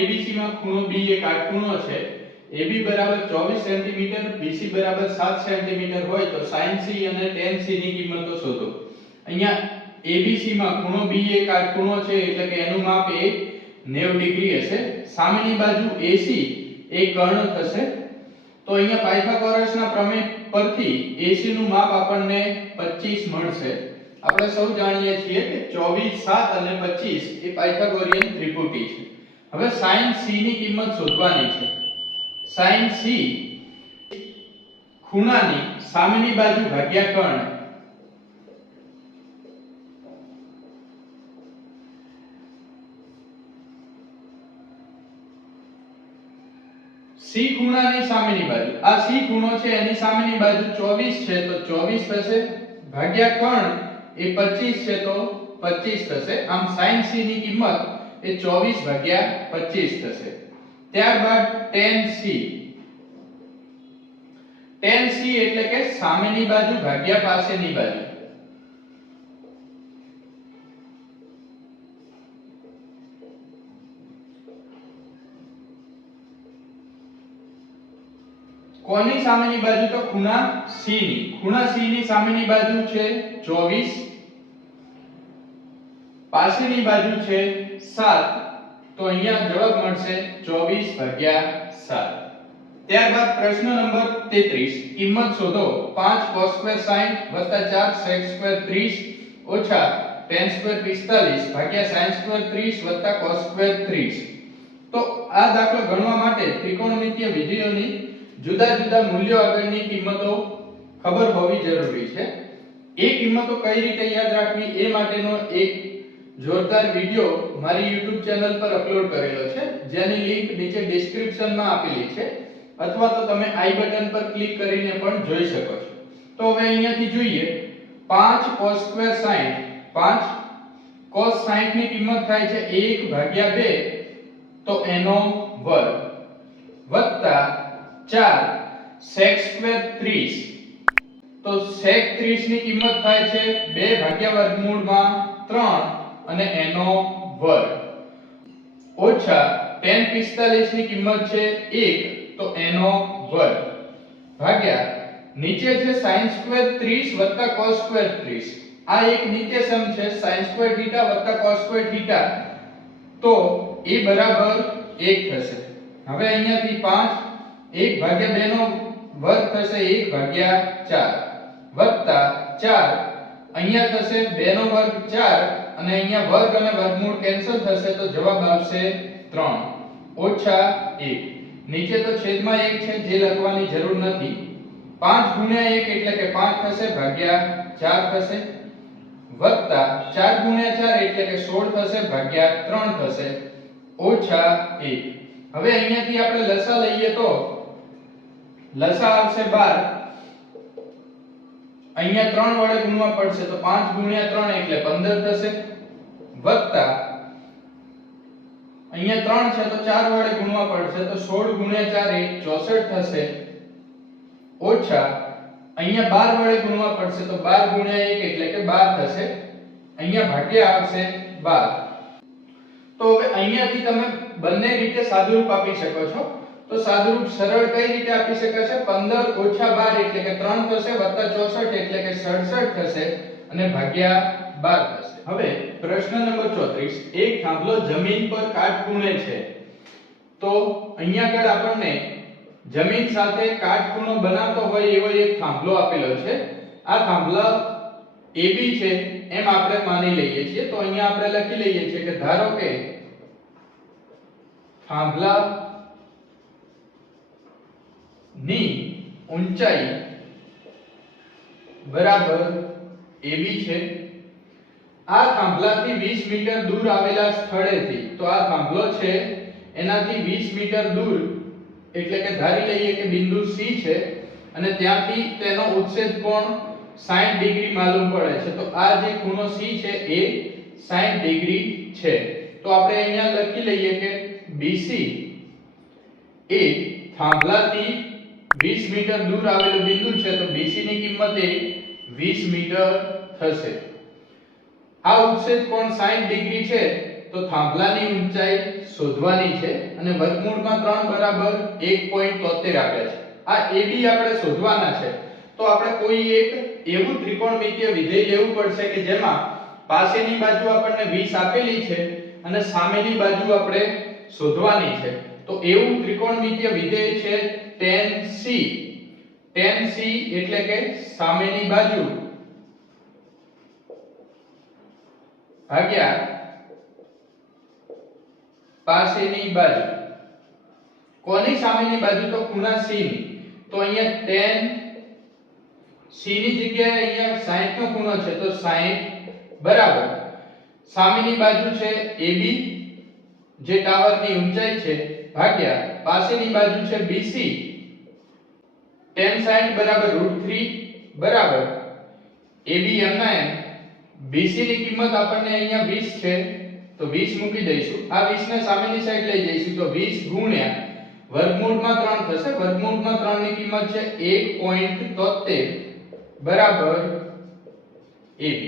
ABC માં ખૂણો B એ કાટખૂણો છે. AB બરાબર 24 સેન્ટીમીટર, BC બરાબર 7 સેન્ટીમીટર હોય તો sin C અને tan C ની કિંમતો શોધો. અહીંયા ABC માં ખૂણો B એ કાટખૂણો છે એટલે કે એનું માપ એ 90 ડિગ્રી હશે. સામેની બાજુ AC એ કર્ણ થશે. તો અહીંયા પાયથાગોરસના પ્રમેય પરથી AC નું માપ આપણને 25 મળશે. આપણે સૌ જાણીએ છીએ કે 24, 7 અને 25 એ પાયથાગોરિયન ત્રિપુટી છે. હવે sin C ની કિંમત શોધવાની છે. sin C ખૂણાની સામેની બાજુ ભાગ્યા કર્ણ. C ખૂણાની સામેની બાજુ, આ C ખૂણો છે એની સામેની બાજુ 24 છે તો 24 થશે, ભાગ્યા કર્ણ એ 25 છે તો 25 થશે. આમ sin C ની કિંમત એ 24 ભાગ્યા 25 થશે. ત્યારબાદ tan C. tan C એટલે કે સામેની બાજુ ભાગ્યા પાસેની બાજુ. કોની સામેની બાજુ? તો ખૂણા C ની. ખૂણા C ની સામેની બાજુ છે 24, પાસેની બાજુ છે 7, તો અહીંયા જવાબ મળશે 24 ભાગ્યા 7. ત્યારબાદ પ્રશ્ન નંબર 33, કિંમત શોધો. 5 cos સ્ક્વેર 60 4 sec સ્ક્વેર 30 ઓછા tan સ્ક્વેર 45 ભાગ્યા sin સ્ક્વેર 30 cos સ્ક્વેર 30. તો આ દાખલો ગણવા માટે ત્રિકોણમિતિય વિધેયોની જુદા જુદા મૂલ્યો આગળની કિંમતો ખબર હોવી જરૂરી છે. એ કિંમતો કઈ રીતે યાદ રાખવી એ માટેનો એક જોરદાર વિડિયો મારી YouTube ચેનલ પર અપલોડ કરેલો છે, જેની લિંક નીચે ડિસ્ક્રિપ્શનમાં આપેલી છે, અથવા તો તમે આઈ બટન પર ક્લિક કરીને પણ જોઈ શકો છો. તો હવે અહીંયાથી જોઈએ. 5 cos સ્ક્વેર 60, 5 cos 60 ની કિંમત થાય છે 1/2, તો એનો વર્ગ, વત્તા 4 sec સ્ક્વેર 30, તો sec 30 ની કિંમત થાય છે 2/3 અને એનો વર્ગ, ઓછા tan 45 ની કિંમત છે 1, તો એનો વર્ગ, ભાગ્યા નીચે છે sin સ્ક્વેર 30 cos સ્ક્વેર 30. આ એક નિત્યસમ છે, sin square theta cos square theta, તો એ બરાબર 1 થશે. હવે અહીંયાથી 5 1/2 નો વર્ગ થશે 1/4, વત્તા 4 અહીંયા થશે 2 નો વર્ગ 4, અને અહીંયા વર્ગ અને વર્ગમૂળ કેન્સલ થશે તો જવાબ આવશે 3, ઓછા 1. નીચે તો છેદમાં 1 છે, જે લખવાની જરૂર નથી. 5 ગુણ્યા 1 એટલે કે 5 થશે, ભાગ્યા 4 થશે, વત્તા 4 ગુણ્યા 4 એટલે કે 16 થશે, ભાગ્યા 3 થશે, ઓછા 1. હવે અહીંયાથી આપણે લસા લઈએ તો લસા આવશે 12. અહીંયા 3 વડે ગુણવા પડશે તો 5 ગુણ્યા 3 એટલે 15 થશે, વત્તા અહીંયા 3 છે તો 4 વડે ગુણવા પડશે તો 16 ગુણ્યા 4 એ 64 થશે, ઓછા અહીંયા 12 વડે ગુણવા પડશે તો 12 ગુણ્યા 1 એટલે કે 12 થશે, અહીંયા ભાગ્યા આવશે 12. તો હવે અહીંયાથી તમે બંને રીતે સાદુરૂપ આપી શકો છો. તો સાદુરૂપ સરળ કઈ રીતે આપી શકાશે? 15 ઓછા 12 એટલે કે 3 થશે, વત્તા 64 એટલે કે 67 થશે, અને ભાગ્યા 12 થશે. હવે પ્રશ્ન નંબર 34, એક થાંભલો જમીન પર કાટખૂણે છે. તો અહીંયા આગળ આપણને જમીન સાથે કાટખૂણો બનાવતો હોય એવો એક થાંભલો આપેલો છે. આ થાંભલા AB છે એમ આપણે માની લઈએ છીએ. તો અહીંયા આપણે લખી લઈએ છીએ કે ધારો કે થાંભલા ની ઊંચાઈ બરાબર AB છે. આ થાંભલાથી 20 મીટર દૂર આવેલા સ્થળેથી, તો આ થાંભલો છે એનાથી 20 મીટર દૂર એટલે કે ધારી લઈએ કે બિંદુ C છે, અને ત્યાંથી તેનો ઉત્સેદ કોણ 60 ડિગ્રી માલુમ પડે છે. તો આ જે ખૂણો C છે એ 60 ડિગ્રી છે. તો આપણે અહીંયા લખી લઈએ કે BC એ થાંભલાથી 20 મીટર દૂર આવેલું બિંદુ છે, તો BC ની કિંમત એ 20 મીટર થશે. આ ઉત્સેદ કોણ 60 ડિગ્રી છે તો થાંભલાની ઊંચાઈ શોધવાની છે અને વર્ગમૂળમાં 3 બરાબર 1.73 આપ્યા છે. આ AB આપણે શોધવાના છે. તો આપણે કોઈ એક એવું ત્રિકોણમિતિય વિધેય લેવું પડશે કે જેમાં પાસેની બાજુ આપણને 20 આપેલી છે અને સામેની બાજુ આપણે શોધવાની છે. તો એવું ત્રિકોણમિતિય વિધેય છે tan C. tan C એટલે કે સામેની બાજુ ભાગ્યા પાસેની બાજુ. કોની સામેની બાજુ? તો ખૂણા C ની. તો અહીંયા tan C ની જગ્યાએ અહીંયા 60 નો ખૂણો છે તો 60 બરાબર સામેની બાજુ છે AB જે ટાવરની ઊંચાઈ છે ભાગ્યા પાસેની બાજુ છે BC. tan 60 બરાબર √3 બરાબર AB એમના એમ. BC ની કિંમત આપણને અહીંયા 20 છે તો 20 મૂકી દઈશું. આ 20 ને સામેની સાઈડ લઈ જઈશું તો 20 ગુણ્યા વર્ગમૂળમાં 3 થશે. વર્ગમૂળમાં 3 ની કિંમત છે 1.73 બરાબર AB.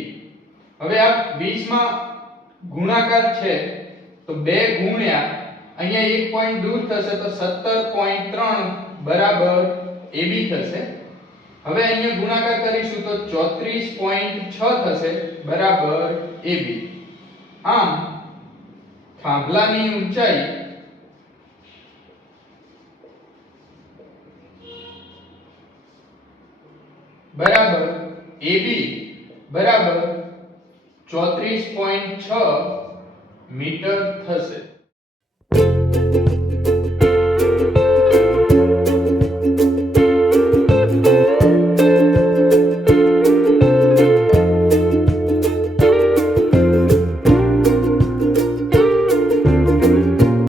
હવે આ 20 માં ગુણાકાર છે તો 2 ગુણ્યા અહીંયા 1 પોઈન્ટ દૂર થશે તો 17.3 બરાબર AB થશે. હવે અહીંયા ગુણાકાર કરીશું તો 34.6 થશે બરાબર AB. આમ થાંભલાની ઊંચાઈ બરાબર AB બરાબર 34.6 મીટર થશે.